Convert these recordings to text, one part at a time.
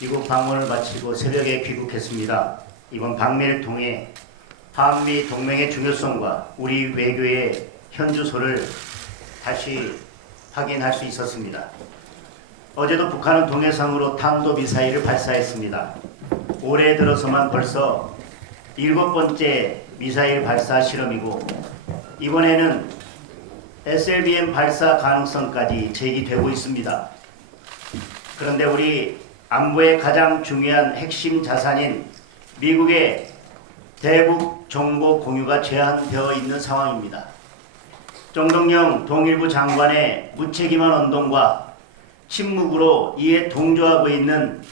미국 방문을 마치고 새벽에 귀국했습니다. 이번 방미를 통해 한미 동맹의 중요성과 우리 외교의 현주소를 다시 확인할 수 있었습니다. 어제도 북한은 동해상으로 탄도미사일을 발사했습니다. 올해 들어서만 벌써 7번째 미사일 발사 실험이고 이번에는 SLBM 발사 가능성까지 제기되고 있습니다. 그런데 우리 안보의 가장 중요한 핵심 자산인 미국의 대북 정보 공유가 제한되어 있는 상황입니다. 정동영 통일부 장관의 무책임한 언동과 침묵으로 이에 동조하고 있는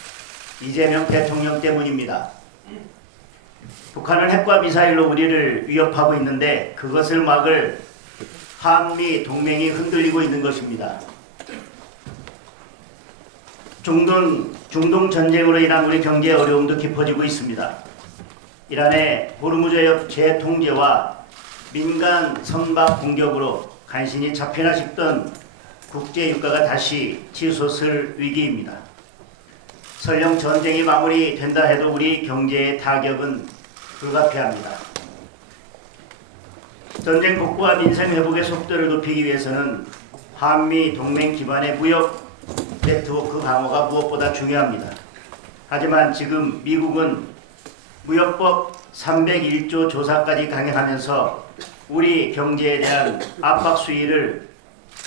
이재명 대통령 때문입니다. 북한은 핵과 미사일로 우리를 위협하고 있는데 그것을 막을 한미 동맹이 흔들리고 있는 것입니다. 중동 전쟁으로 인한 우리 경제 어려움도 깊어지고 있습니다. 이란의 호르무즈 재통제와 민간 선박 공격으로 간신히 잡히나 싶던 국제 유가가 다시 치솟을 위기입니다. 설령 전쟁이 마무리된다 해도 우리 경제의 타격은 불가피합니다. 전쟁 복구와 민생 회복의 속도를 높이기 위해서는 한미 동맹 기반의 무역 네트워크 강화가 무엇보다 중요합니다. 하지만 지금 미국은 무역법 301조 조사까지 강행하면서 우리 경제에 대한 압박 수위를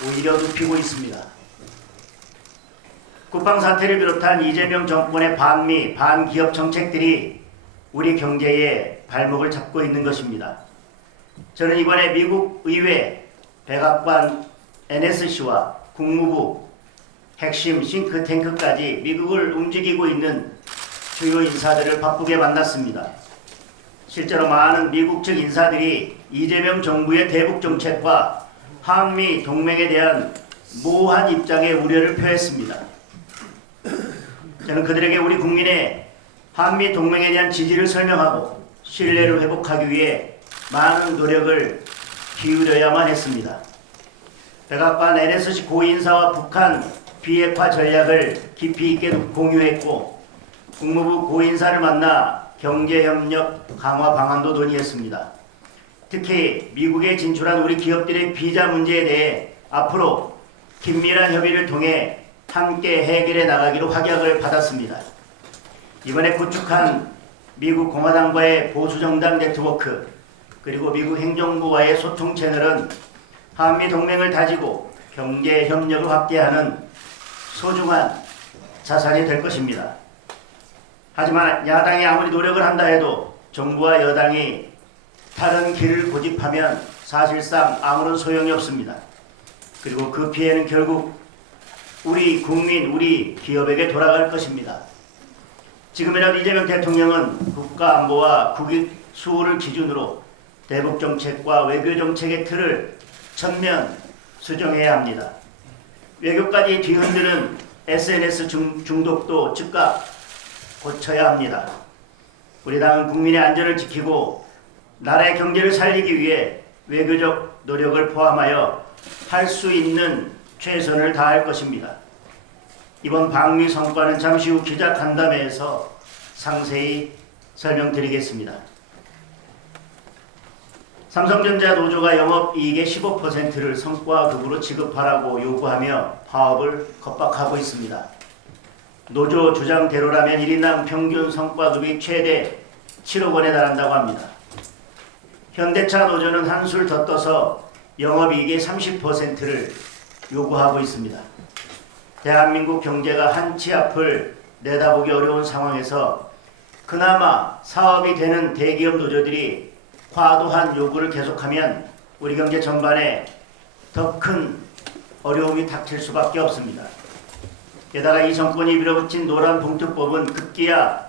오히려 높이고 있습니다. 국방 사태를 비롯한 이재명 정권의 반미, 반기업 정책들이 우리 경제에 발목을 잡고 있는 것입니다. 저는 이번에 미국 의회, 백악관, NSC와 국무부, 핵심 싱크탱크까지 미국을 움직이고 있는 주요 인사들을 바쁘게 만났습니다. 실제로 많은 미국 측 인사들이 이재명 정부의 대북 정책과 한미 동맹에 대한 모호한 입장에 우려를 표했습니다. 저는 그들에게 우리 국민의 한미 동맹에 대한 지지를 설명하고 신뢰를 회복하기 위해 많은 노력을 기울여야만 했습니다. 백악관 NSC 고인사와 북한 비핵화 전략을 깊이 있게 공유했고 국무부 고인사를 만나 경제협력 강화 방안도 논의했습니다. 특히 미국에 진출한 우리 기업들의 비자 문제에 대해 앞으로 긴밀한 협의를 통해 함께 해결해 나가기로 확약을 받았습니다. 이번에 구축한 미국 공화당과의 보수정당 네트워크 그리고 미국 행정부와의 소통 채널은 한미 동맹을 다지고 경제 협력을 확대하는 소중한 자산이 될 것입니다. 하지만 야당이 아무리 노력을 한다 해도 정부와 여당이 다른 길을 고집하면 사실상 아무런 소용이 없습니다. 그리고 그 피해는 결국 우리 국민, 우리 기업에게 돌아갈 것입니다. 지금이라도 이재명 대통령은 국가안보와 국익 수호를 기준으로 대북정책과 외교정책의 틀을 전면 수정해야 합니다. 외교까지 뒤흔드는 SNS 중독도 즉각 고쳐야 합니다. 우리 당은 국민의 안전을 지키고 나라의 경제를 살리기 위해 외교적 노력을 포함하여 할 수 있는 최선을 다할 것입니다. 이번 방미 성과는 잠시 후 기자간담회에서 상세히 설명드리겠습니다. 삼성전자 노조가 영업이익의 15%를 성과급으로 지급하라고 요구하며 파업을 겁박하고 있습니다. 노조 주장대로라면 1인당 평균 성과급이 최대 7억 원에 달한다고 합니다. 현대차 노조는 한술 더 떠서 영업이익의 30%를 요구하고 있습니다. 대한민국 경제가 한치 앞을 내다보기 어려운 상황에서 그나마 사업이 되는 대기업 노조들이 과도한 요구를 계속하면 우리 경제 전반에 더 큰 어려움이 닥칠 수밖에 없습니다. 게다가 이 정권이 밀어붙인 노란봉투법은 급기야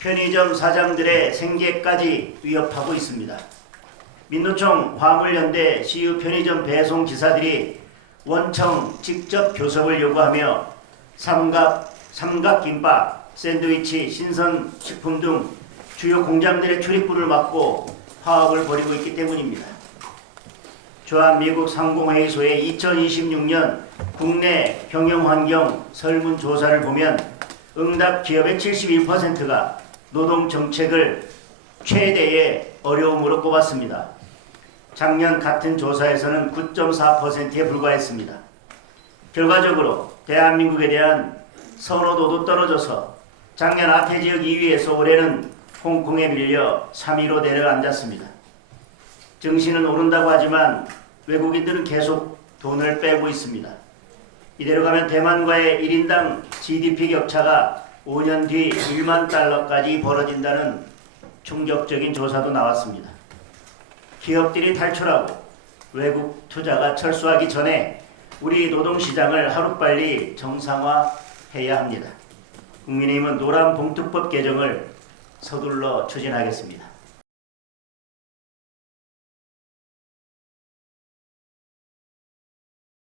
편의점 사장들의 생계까지 위협하고 있습니다. 민노총 화물연대 CU 편의점 배송 기사들이 원청 직접 교섭을 요구하며 삼각김밥, 샌드위치, 신선식품 등 주요 공장들의 출입구를 막고 파업을 벌이고 있기 때문입니다. 주한미국 상공회의소의 2026년 국내 경영환경 설문조사를 보면 응답 기업의 72%가 노동 정책을 최대의 어려움으로 꼽았습니다. 작년 같은 조사에서는 9.4%에 불과했습니다. 결과적으로 대한민국에 대한 선호도도 떨어져서 작년 아태 지역 2위에서 올해는 홍콩에 밀려 3위로 내려앉았습니다. 증시는 오른다고 하지만 외국인들은 계속 돈을 빼고 있습니다. 이대로 가면 대만과의 1인당 GDP 격차가 5년 뒤 1만 달러까지 벌어진다는 충격적인 조사도 나왔습니다. 기업들이 탈출하고 외국 투자가 철수하기 전에 우리 노동시장을 하루빨리 정상화해야 합니다. 국민의힘은 노란봉투법 개정을 서둘러 추진하겠습니다.